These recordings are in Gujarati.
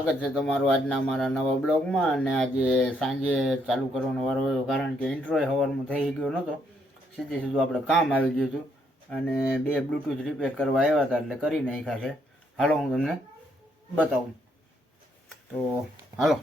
સ્વાગત છે તમારું આજના અમારા નવા બ્લોગમાં। અને આજે સાંજે ચાલુ કરવાનો વારો આવ્યો, કારણ કે ઇન્ટ્રો સવારમાં થઈ ગયો નહોતો, સીધું આપણે કામ આવી ગયું હતું અને 2 બ્લૂટૂથ રિપેર કરવા આવ્યા હતા, એટલે કરી નાખ્યા છે। હાલો હું તમને બતાવું, તો હાલો।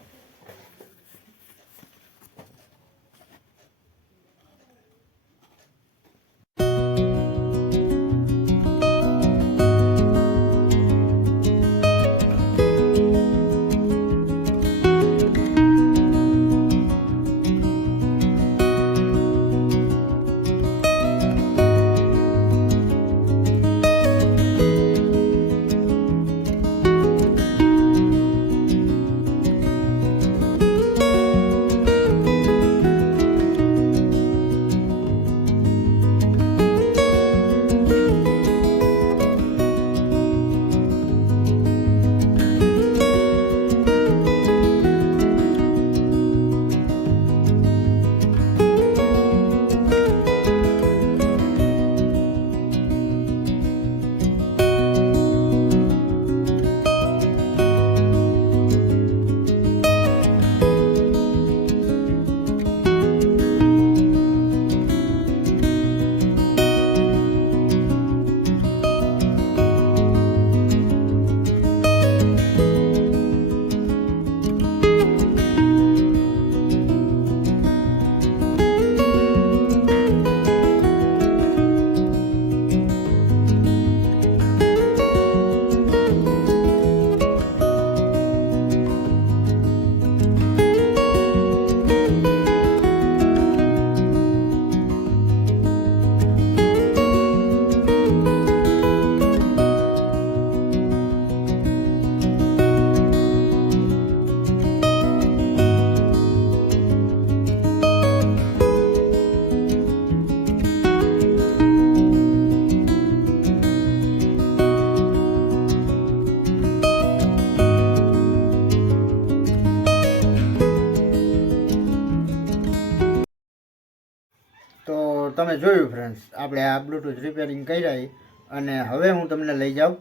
તો તમે જોયું ફ્રેન્ડ્સ, આપણે આ બ્લૂટૂથ રિપેરિંગ કર્યા અને હવે હું તમને લઈ જાઉં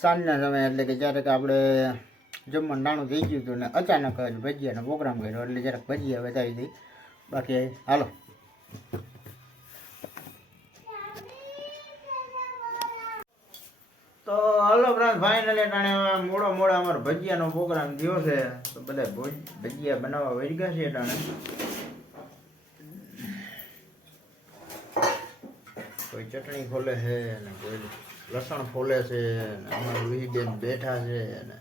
સાંજના સમયે, એટલે કે જ્યારે કે આપણે જમવાનું નાણું થઈ ગયું હતું ને અચાનક જ ભજીયાનો પ્રોગ્રામ કર્યો, એટલે જરાક ભજીયા વધારી દઈ। બાકી હાલો તો હાલો ફ્રેન્ડ, ફાઇનલી ટાણે મોડા અમારો ભજીયાનો પ્રોગ્રામ થયો છે, તો બધા ભજીયા બનાવવા વળી ગયા છે ટાણે। કોઈ ચટણી ખોલે છે ને કોઈ લસણ ખોલે છે ને અમારા લુહીબેન બેઠા છે ને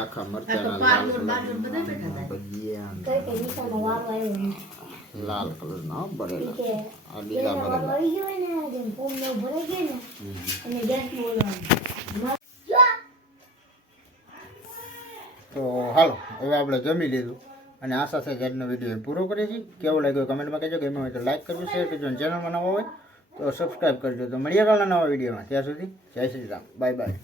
આખા મરચાના લાલ કલર ના ભરેલા, આ લીલા ભરેલા। તો હાલો હવે આપણે જમી લીધું અને આશા છે કે આજનો વિડીયો પૂરો કરીએ છીએ। કેવો લાગ્યો કમેન્ટમાં કહેજો, ગમ્યો હોય તો લાઈક કરજો, શેર કરજો, અને ચેનલમાં નવા હોય તો સબસ્ક્રાઈબ કરજો। તો મળીએ કાલના નવા વિડીયોમાં, ત્યાં સુધી જય શ્રી રામ, બાય બાય।